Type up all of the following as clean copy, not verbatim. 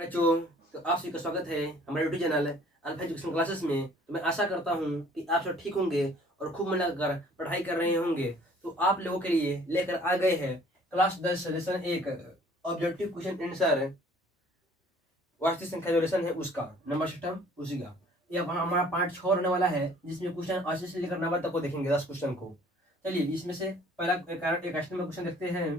बच्चों, तो आप सभी का स्वागत है हमारे YouTube channel alpha education classes में। तो मैं आशा करता हूँ कि आप सब ठीक होंगे और खूब मन लगाकर पढ़ाई कर रहे होंगे। तो आप लोगों के लिए लेकर आ गए हैं class 10 lesson 1 objective question answer वास्तविक संख्या जो लेसन है उसका नंबर सिस्टम उसी का। ये अब हमारा पार्ट 6 रहने वाला है, जिसमें क्वेश्चन 80 से लेकर 90 तक को देखेंगे, 10 क्वेश्चन को। चलिए इसमें से पहला एक क्वेश्चन देखते हैं।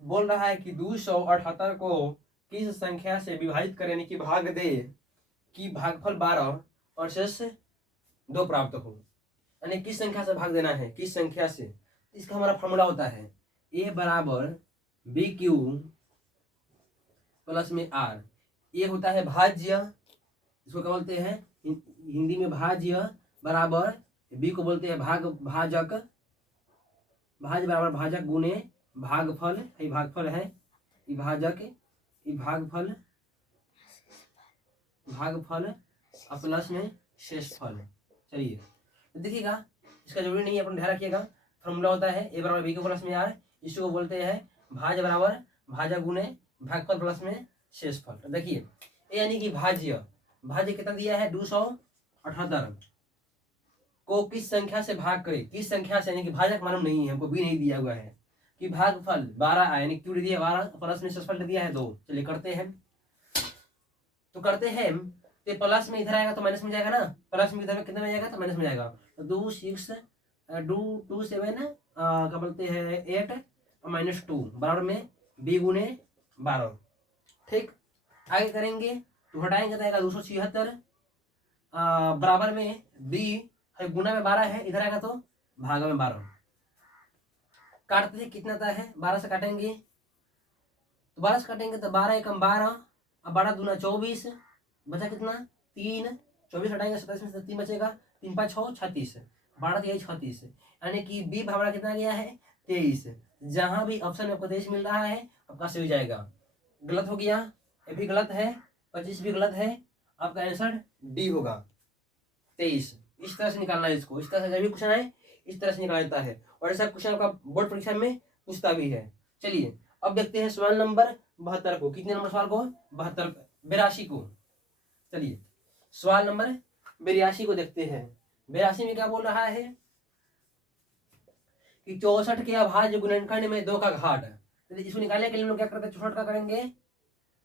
बोल रहा है कि 278 को किस संख्या से विभाजित करें, यानी कि भाग दे कि भागफल 12 और शेष 2 प्राप्त हो। यानी किस संख्या से भाग देना है, किस संख्या से। इसका हमारा फॉर्मूला होता है ए बराबर बी क्यू प्लस में आर। ये होता है भाज्य, इसको क्या बोलते हैं हिंदी में भाज्य, बराबर बी को बोलते हैं भाजक, भाज्य बराबर भाजक गुने भागफल, ये भागफल है, ये भाजक, ये भागफल, भागफल और प्लस में शेषफल। चलिए तो देखिएगा, इसका जरूरी नहीं है, अपन ध्यान रखिएगा। फॉर्मूला होता है ए बराबर बी के प्लस में आर, इसको बोलते हैं भाज्य बराबर भाजक गुने भागफल प्लस में शेषफल। तो देखिए ए यानी कि भाज्य, भाज्य कितना दिया है 278 को किस संख्या से भाग करे, किस संख्या से, यानी कि भाजक मालूम नहीं है हमको, भी नहीं दिया हुआ है कि भागफल 12 आया, यानी क्यों दिया 12 प्लस में शेषफल दिया है 2। चलिए करते हैं, तो करते हैं। तो प्लस में इधर आएगा तो माइनस में जाएगा ना, प्लस में इधर में कितना में जाएगा तो माइनस में जाएगा। तो 2 6 2 7 क्या बोलते हैं 8 और -2 बराबर में बी गुने 12। ठीक, आगे करेंगे तो हटाएंगे तो आएगा 276 बराबर में बी है गुना में 12 है, इधर आएगा तो भागा में 12। काटते थे कितना आता है, 12 से काटेंगे तो 12 से काटेंगे तो 12 एकम 12 अब 12 दूना 24, बचा कितना 3, 24 हटाएंगे 27 में से 3 बचेगा, 3 5 6 36, 12 3 36, यानी कि बी हमारा कितना गया है 23। जहां भी ऑप्शन में आपको 23 मिल रहा है आपका सही हो जाएगा। गलत हो गया, ये भी गलत है, 25 भी गलत है, आपका आंसर डी होगा 23। इस तरह से निकालना है इसको, इस तरह से जब भी क्वेश्चन आए इस तरह से निकाला जाता है, और ऐसा क्वेश्चन आपका बोर्ड परीक्षा में पूछता भी है। चलिए अब देखते हैं सवाल नंबर 72 को। कितने नंबर सवाल को 82 को। चलिए सवाल नंबर 82 को देखते हैं। 82 में क्या बोल रहा है कि 64 के अभाज्य गुणनखंड में 2 का घाट। तो इसको निकालने के लिए हम लोग क्या करते हैं, 64 का करेंगे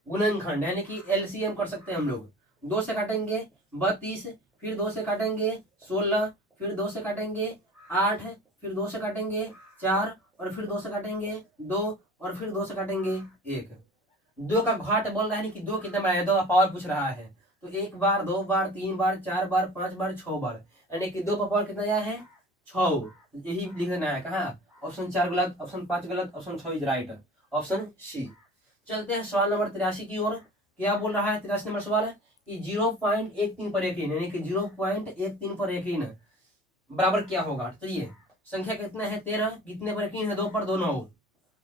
गुणनखंड, यानी कि एलसीएम कर सकते हैं हम लोग। 2 से काटेंगे 32, फिर 2 से काटेंगे 16, फिर 2 से काटेंगे 8, फिर 2 से काटेंगे 4, और फिर 2 से काटेंगे 2, और फिर 2 से काटेंगे 1। 2 का घाट बोल रहा है, कि 2 कितना बार है, 2 का पावर पूछ रहा है। तो 1 बार 2 बार 3 बार 4 बार 5 बार 6 बार, यानी कि 2 का पावर कितना आया है 6। यही लिखना है कहाँ, ऑप्शन 4 गलत, ऑप्शन 5 गलत, option 6 is right, option C. चलते हैं सवाल नंबर 83 की ओर। क्या बोल रहा है 83 नंबर सवाल है कि 0.13 पर यकीन, यानी कि 0.13 पर यकीन बराबर क्या होगा। तो ये संख्या कितना है 13, कितने पर यकीन है 2 पर 2 9,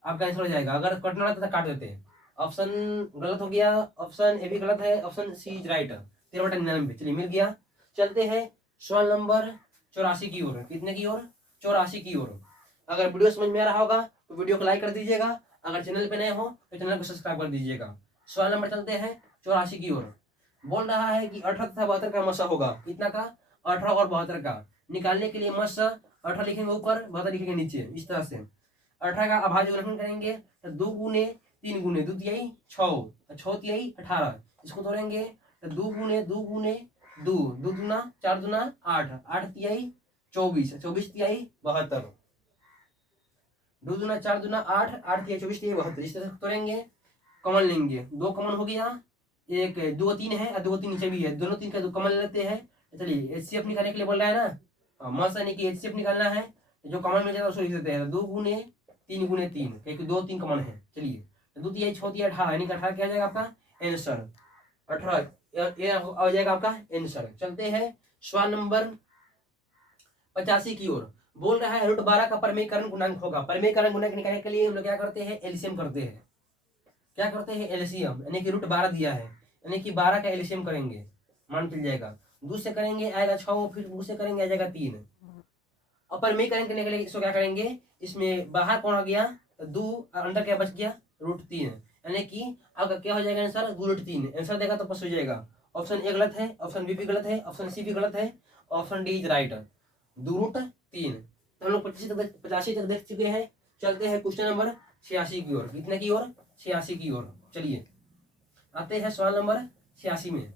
आपका आंसर हो जाएगा। अगर कटना रहता तो काट देते हैं। ऑप्शन गलत हो गया, ऑप्शन ए भी गलत है, ऑप्शन सी इज राइट 13/99। चलिए मिल गया। चलते हैं सवाल नंबर 84 की ओर। कितने की ओर 84 की ओर। अगर वीडियो समझ में आ रहा होगा तो वीडियो को लाइक कर दीजिएगा, अगर चैनल पे नए हो तो चैनल को सब्सक्राइब कर दीजिएगा। सवाल नंबर चलते हैं 84 की ओर। बोल रहा है कि 18 तथा 72 का मसा होगा, कितना का 18 और 72 का। निकालने के लिए मसा 18 लिखेंगे ऊपर, 72 लिखेंगे नीचे, इस तरह से 18 का अभाज्य गुणनखंड करेंगे तो 2 गुने 3 गुने 2 तिहाई 6, 6 तिहाई 18, इसको तोड़ेंगे तो 2 गुने 2 गुने 2, 2 दूना 4 दूना 8, 8 तिहाई 24, 24 तिहाई 72, 2 दूना 4 दूना 8, 8 तिहाई 24 तिहाई 72, इस तरह से तोड़ेंगे। कॉमन लेंगे, 2 कॉमन हो गया, एक 2 3 है और 2 3 नीचे भी है, दोनों 3 का 2 कॉमन लेते हैं। चलिए एचसीएफ निकालने के लिए बोल रहा है ना, मस यानी कि एचसीएफ निकालना है, जो कॉमन मिल जाता है उसको लिख देते हैं 2 गुने 3 गुने 3, क्योंकि 2 3 कॉमन है। चलिए 2 तिहाई 6 तिहाई 18, यानी कि 18 क्या जाएगा आपका आंसर 18, ये आ जाएगा आपका आंसर। चलते हैं सवाल नंबर 85 की ओर। बोल रहा है √12 का परमीकरण गुणांक होगा। परमीकरण गुणांक निकालने के लिए हम लोग क्या करते हैं, एलसीएम करते हैं। क्या करते हैं एलसीएम, यानी कि √12 दिया है, यानी कि 12 का एलसीएम करेंगे, मान मिल जाएगा। 2 से करेंगे आएगा 6, फिर 2 से करेंगे आ जाएगा 3। और परमीकरण करने के लिए इसको क्या करेंगे, इसमें बाहर कौन आ गया 2, अंदर क्या बच गया √3, यानी कि आपका क्या हो जाएगा आंसर 2√3। आंसर देगा तो पास हो जाएगा। ऑप्शन ए गलत है, ऑप्शन बी भी गलत है, ऑप्शन सी भी गलत है, ऑप्शन डी इज राइट 2√3। तो हम लोग 85 तक देख चुके हैं। चलते हैं क्वेश्चन नंबर 86 की ओर। कितने की ओर? 86 की ओर। चलिए आते हैं सवाल नंबर 86 में।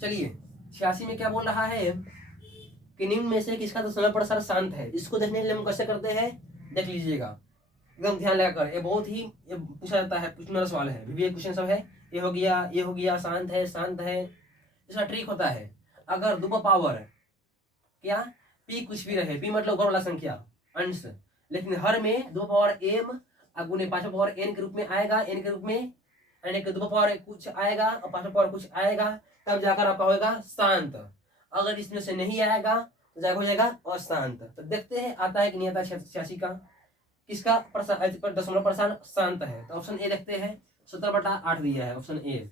चलिए 86 में क्या बोल रहा है कि निम्न में से किसका दशमलव प्रसार शांत है। इसको देखने के लिए हम कैसे करते हैं देख लीजिएगा, एकदम ध्यान लगाकर। ये बहुत ही ये पूछा जाता है, पूछने वाला सवाल है। ये क्वेश्चन सब है, ये हो गया, ये हो गया, शांत है, शांत है। इसका ट्रिक होता है, अगर दो पावर क्या पी कुछ भी रहे, पी मतलब गौर वाला संख्या अंश, लेकिन हर में दो पावर एम गुने 5 पावर एन के रूप में आएगा, एन के रूप में, यानी कि दो पावर कुछ आएगा और 5 पावर कुछ आएगा, तब जाकर आपका होगा शांत। अगर इसमें से नहीं आएगा तो जाकर हो जाएगा अशांत। तो देखते हैं आता है कि नहीं आता 86 का। किसका दशमलव प्रसार शांत है? तो ऑप्शन ए देखते हैं, 17/8 दिया है ऑप्शन ए।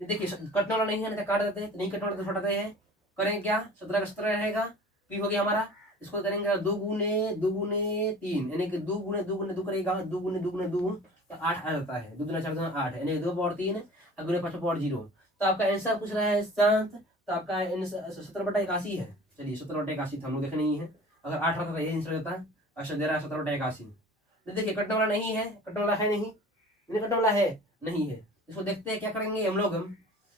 देखिए कटने वाला नहीं है, नहीं तो काट देते हैं, नहीं कटने वाला तो हटाते हैं। करेंगे क्या, 17 का 17 रहेगा, पी हो गया हमारा। इसको करेंगे 2 गुने 3, यानी कि 2 गुने 2 गुने 2 करेगा, 2 गुने 2 गुने 2 तो 8 आ जाता है। 2 दूना 4 दूना 8, यानी 2 पावर 3 गुने 5 पावर 0। तो आपका आंसर पूछ रहा है शांत, तो आपका आंसर 17/81 है। चलिए 17/81 हम लोग देखे नहीं है, अगर 8 रहता तो यही आंसर रहता। अच्छा दे रहा है 17/81। तो देखिए कटने वाला नहीं है, कटने वाला है नहीं, कटने वाला है नहीं है। इसको देखते हैं क्या करेंगे हम लोग, हम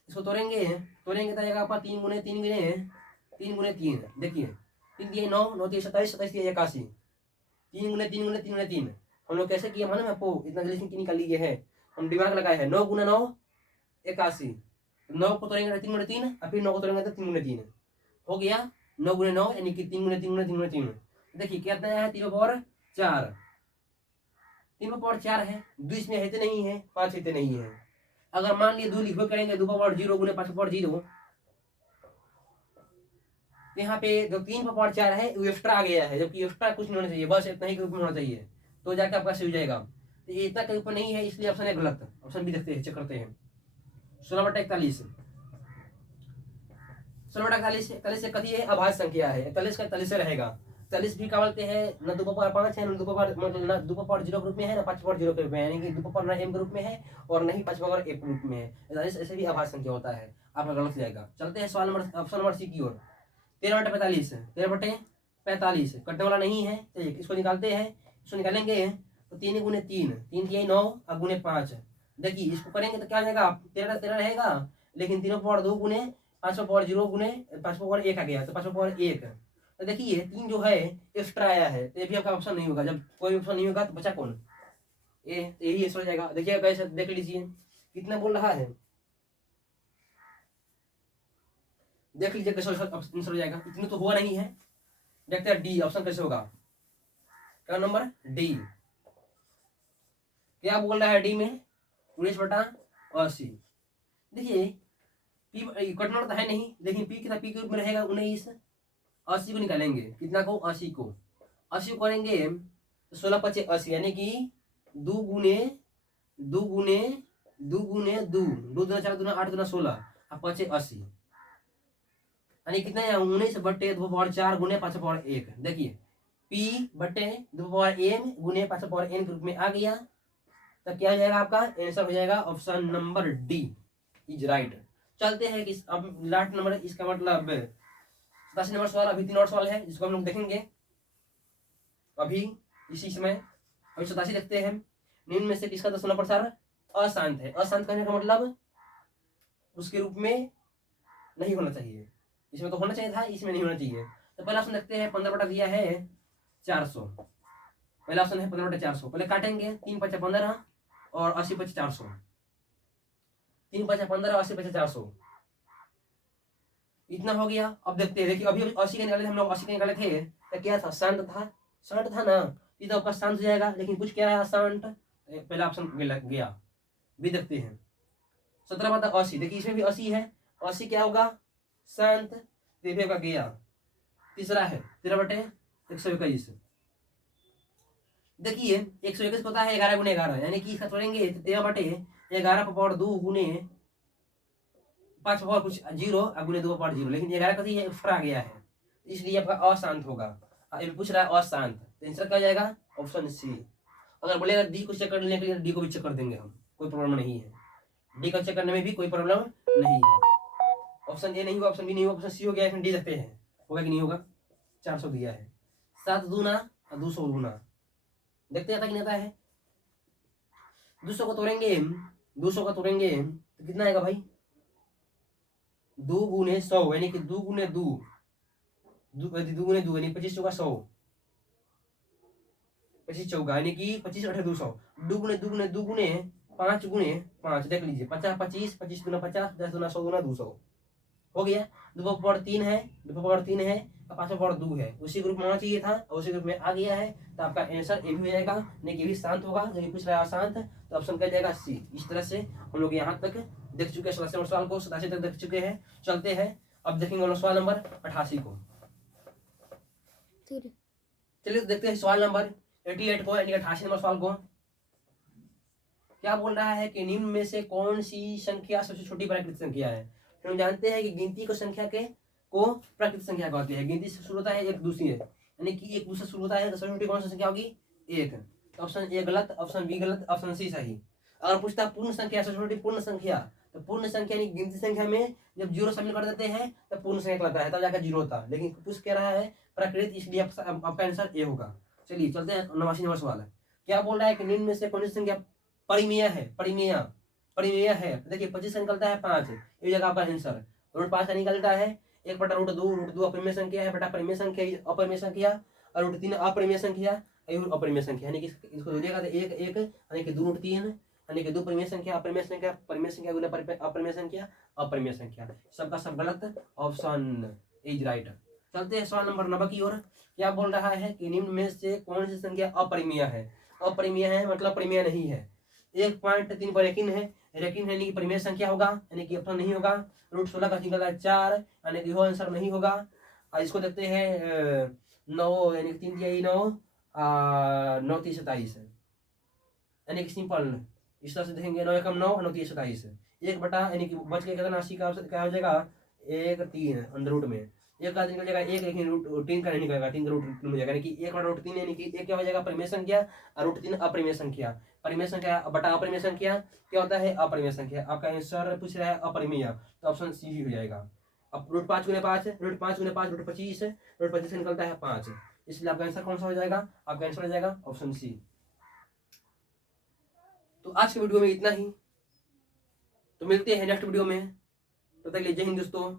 इसको तोड़ेंगे, तोड़ेंगे तो आएगा आपका 3 गुने 3 गुने 3 गुने 3। देखिए 3 दिए 9, 9 दिए 27, 27 दिए 81, 3 गुने 3 गुने 3 गुने 3। हम लोग कैसे किए मालूम है आपको? इतना जल्दी निकाल लिए है, हम दिमाग लगाए हैं। 9 गुना 9 81, 9 को तोड़ेंगे 3 गुने 3 और फिर 9 को तोड़ेंगे तो 3 गुने 3 हो गया 9 गुने 9, यानी कि 3 गुने 3 गुने 3 गुने 3। देखिए क्या आया है 3/4, 3/4 है। 2 इसमें है तो नहीं है, 5 है तो नहीं है। अगर मान लिए 2 लिखो करेंगे 2/0 गुने 5/0, यहाँ पे जो 3/4 है वो एक्स्ट्रा आ गया है, जबकि एक्स्ट्रा कुछ नहीं होना चाहिए, बस इतना ही के रूप में होना चाहिए, तो जाके आपका सही हो जाएगा। तो ये इतना के रूप में नहीं है, इसलिए ऑप्शन है गलत। ऑप्शन भी देखते हैं, चेक करते हैं। 16/41, 16/41 से कथी है अभाज्य संख्या है, 41 का 41 रहेगा। 41 भी क्या बोलते हैं, न 2/5 है, न 2/0 के रूप में है, न 5/0 के रूप में है, यानी कि 2/m के रूप में है और नहीं 5/1 के रूप में है। 41 ऐसे भी अभाज्य संख्या होता है, आपका गलत जाएगा। चलते हैं सवाल नंबर ऑप्शन नंबर सी की ओर। 13/45, 13/45 कटने वाला नहीं है। चलिए इसको निकालते हैं, इसको निकालेंगे तो 3 गुने 3, 3 दिए 9 और गुने 5। देखिए इसको करेंगे तो क्या हो जाएगा, 13 रहेगा, लेकिन 3/2 गुने 5/0 गुने 5/1 आ गया, तो 5/1। तो देखिए 3 जो है एक्स्ट्रा आया है, तो ये भी आपका ऑप्शन नहीं होगा। जब कोई ऑप्शन नहीं होगा तो बचा कौन? ए, यही आंसर हो जाएगा। देखिए कैसे देख लीजिए कितना बोल रहा है, देख लीजिए कैसे आंसर हो जाएगा। इतने तो हुआ नहीं है। देखते हैं डी ऑप्शन कैसे होगा। क्या नंबर डी, क्या बोल रहा है डी में 19/80। देखिए पी कटना तो है नहीं, लेकिन पी कितना पी के रूप में रहेगा 19। 80 को निकालेंगे, कितना को 80 को, 80 को करेंगे तो 16/5 यानी कि 2 गुने 2 गुने 2 गुने 2, 2 दूना 4 दूना 8 दूना 16 और 5/80, यानी कितना है 19/2/4 गुने 5/1। देखिए पी बटे 2/m गुने 5/n के रूप में आ गया। तो क्या हो जाएगा आपका आंसर हो जाएगा option number D is right. चलते हैं कि अब लास्ट नंबर, इसका मतलब 87 नंबर सवाल। अभी 3 और सवाल है जिसको हम लोग देखेंगे अभी इसी समय। अभी 87 देखते हैं, निम्न में से किसका दशमलव प्रसार अशांत है। अशांत कहने का मतलब उसके रूप में नहीं होना चाहिए, इसमें तो होना चाहिए था, इसमें नहीं होना चाहिए। तो पहला ऑप्शन देखते हैं, 15 बटा दिया है 400। पहला ऑप्शन है 15/400। पहले काटेंगे 3×5 = 15 और 80/400, 3×5 = 15, 80/400 इतना हो गया। अब देखते हैं, देखिए अभी 80 के निकाले थे हम लोग, 80 के निकाले थे तो क्या था, शांत था, शांत था ना, ये तो आपका शांत हो जाएगा। लेकिन कुछ क्या है शांत, पहला ऑप्शन गया। भी देखते हैं 17/80, देखिए इसमें भी 80 है, 80 क्या होगा शांत, तो भी होगा गया। तीसरा है 13/121। देखिए 121 होता है 11 गुने 11, यानी कि इसका तोड़ेंगे 13/11/2 गुने 5 कुछ 0 गुने 2/0, लेकिन 11 कथी है एक्स्ट्रा आ गया है, इसलिए आपका अशांत होगा। ये पूछ रहा है अशांत, तो आंसर क्या हो जाएगा? Option C. अगर बोलेगा डी को चेक करने के लिए डी को भी चेक कर देंगे हम, कोई प्रॉब्लम नहीं है, डी का चेक करने में भी कोई प्रॉब्लम नहीं है। ऑप्शन ए नहीं हुआ, ऑप्शन बी नहीं हुआ, ऑप्शन सी हो गया, इसमें डी रखते हैं, होगा कि नहीं होगा? 400 दिया है, 7 दूना 200 गुना, देखते आता कि नहीं आता है? 200 को तोड़ेंगे, 200 का तोड़ेंगे तो कितना आएगा भाई? 2 गुने 100 यानी कि 2 गुने 2, 2 गुने 2 यानी 25 चौका 100, 25 चौका यानी कि 25 8 200, 2 गुने 2 गुने 2 गुने 5 गुने 5, देख लीजिए 50 25, 25 दूना 50, 10 दूना 100 दूना 200 हो गया। 2 पावर 3 है, 2 पावर 3 है, 5 पावर 2 है, उसी ग्रुप में आना चाहिए था और उसी ग्रुप में आ गया है, तो आपका आंसर ए भी हो जाएगा, नहीं कि भी शांत होगा, जो पूछ रहा है अशांत, तो ऑप्शन क्या जाएगा? सी। इस तरह से हम लोग यहाँ तक देख चुके हैं 87 नंबर सवाल को, 87 तक देख चुके हैं। चलते हैं अब देखेंगे हम लोग सवाल नंबर 88 को। चलिए देखते हैं सवाल नंबर 88 को, यानी 88 नंबर सवाल को। क्या बोल रहा है कि निम्न में से कौन सी संख्या सबसे छोटी प्राकृतिक संख्या है? हम जानते हैं कि गिनती को संख्या के को प्राकृतिक संख्या कहते हैं। गिनती से शुरू होता है, एक दूसरी है, यानी कि एक दूसरा शुरू होता है, तो सबसे छोटी कौन सी संख्या होगी? एक। तो ऑप्शन ए गलत, ऑप्शन बी गलत, ऑप्शन सी सही। अगर पूछता है पूर्ण संख्या सबसे छोटी पूर्ण संख्या, तो पूर्ण संख्या यानी गिनती संख्या में जब जीरो शामिल कर देते हैं तो पूर्ण संख्या कहलाता है, तब जाकर जीरो होता है। लेकिन पूछ कह रहा है प्राकृत, इसलिए आपका आंसर ए होगा। चलिए चलते हैं 89 नंबर सवाल है। क्या बोल रहा है कि निम्न में से कौन सी संख्या परिमेय है? परिमेय है, देखिए 25 से निकलता है 5, ये जगह आपका आंसर। रूट 5 का निकलता है 1/√2, रूट 2 अपरिमेय संख्या है, बटा परिमेय संख्या अपरिमेय संख्या, और रूट 3 अपरिमेय संख्या, अपरिमेय संख्या, यानी कि इसको जोड़िएगा तो 1 1 यानी कि 2 रूट 3, यानी कि 2 परिमेय संख्या अपरिमेय संख्या, परिमेय संख्या गुना अपरिमेय संख्या अपरिमेय संख्या, सबका सब गलत, ऑप्शन इज राइट। चलते हैं सवाल नंबर 90 की ओर। क्या बोल रहा है कि निम्न में से कौन सी संख्या अपरिमेय है? अपरिमेय है मतलब परिमेय नहीं है। 1.3 पर यकीन है, यकीन है कि परिमेय संख्या होगा, यानी कि ऑप्शन नहीं होगा। रूट 16 का निकला 4, यानी कि वो आंसर नहीं होगा। इसको देखते हैं 9, यानी कि 3 दिया 9, 9 3 27, यानी कि सिंपल इस तरह से देखेंगे 9 एकम 9, 9 3 27, 1 बटा यानी कि बच के कितना 80 का क्या हो जाएगा? 1 3 अंदर रूट में 1 का निकल जाएगा 1, लेकिन रूट 3 का नहीं निकलेगा, 3 का रूट हो जाएगा, यानी कि 1/√3 यानी कि 1 क्या हो जाएगा? परिमेय संख्या, और रूट 3 अपरिमेय संख्या। परिमेय संख्या बटा अपरिमेय संख्या क्या होता है? अपरिमेय संख्या। आपका आंसर पूछ रहा है अपरिमेय, तो ऑप्शन सी ही हो जाएगा। अब रूट 5 गुने 5, रूट 5 गुने 5 रूट 25, रूट 25 से निकलता है 5, इसलिए आपका आंसर कौन सा हो जाएगा? आपका आंसर हो जाएगा ऑप्शन सी। तो आज के वीडियो में इतना ही, तो मिलते हैं नेक्स्ट वीडियो में, तो तक के लिए जय हिंद दोस्तों।